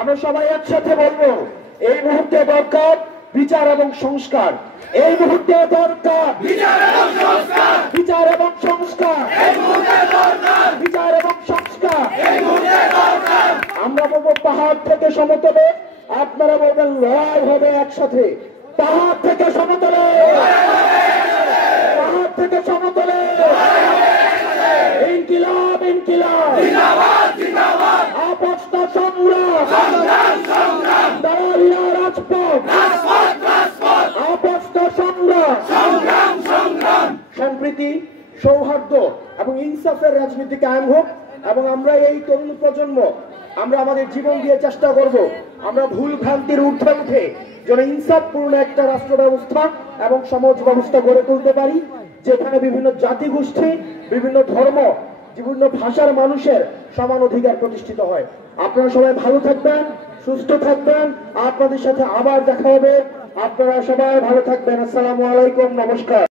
আমরা সবাই একসাথে বলবো, এই মুহূর্তে দরকার বিচার এবং সংস্কার। এই মুহূর্তে দরকার বিচার এবং সংস্কার, বিচার এবং সংস্কার, বিচার এবং সংস্কার। আমরা বলবো পাহাড় থেকে সমতলে, আপনারা বলবেন লড়াই হবে একসাথে। পাহাড় থেকে সমতলে, পাহাড় থেকে সমতলে, ইনকিলাব ইনকিলাব, আপস্ত সংগ্রাম, দাঁড়িয়ে রাজপথ, আপস্ত সংগ্রাম। সম্প্রীতি, সৌহার্দ্য এবং ইনসাফের রাজনীতি কায়েম হোক। এবং আমরা এই তরুণ প্রজন্ম আমরা আমাদের জীবন দিয়ে চেষ্টা করব, আমরা ভুল ভ্রান্তির ঊর্ধ্বে উঠে যেন ইনসাফপূর্ণ একটা রাষ্ট্র ব্যবস্থা এবং সমাজ ব্যবস্থা গড়ে তুলতে পারি, যেখানে বিভিন্ন জাতিগোষ্ঠী, বিভিন্ন ধর্ম, বিভিন্ন ভাষার মানুষের সমান অধিকার প্রতিষ্ঠিত হয়। আপনারা সবাই ভালো থাকবেন, সুস্থ থাকবেন, আপনাদের সাথে আবার দেখা হবে। আপনারা সবাই ভালো থাকবেন। আসসালামু আলাইকুম, নমস্কার।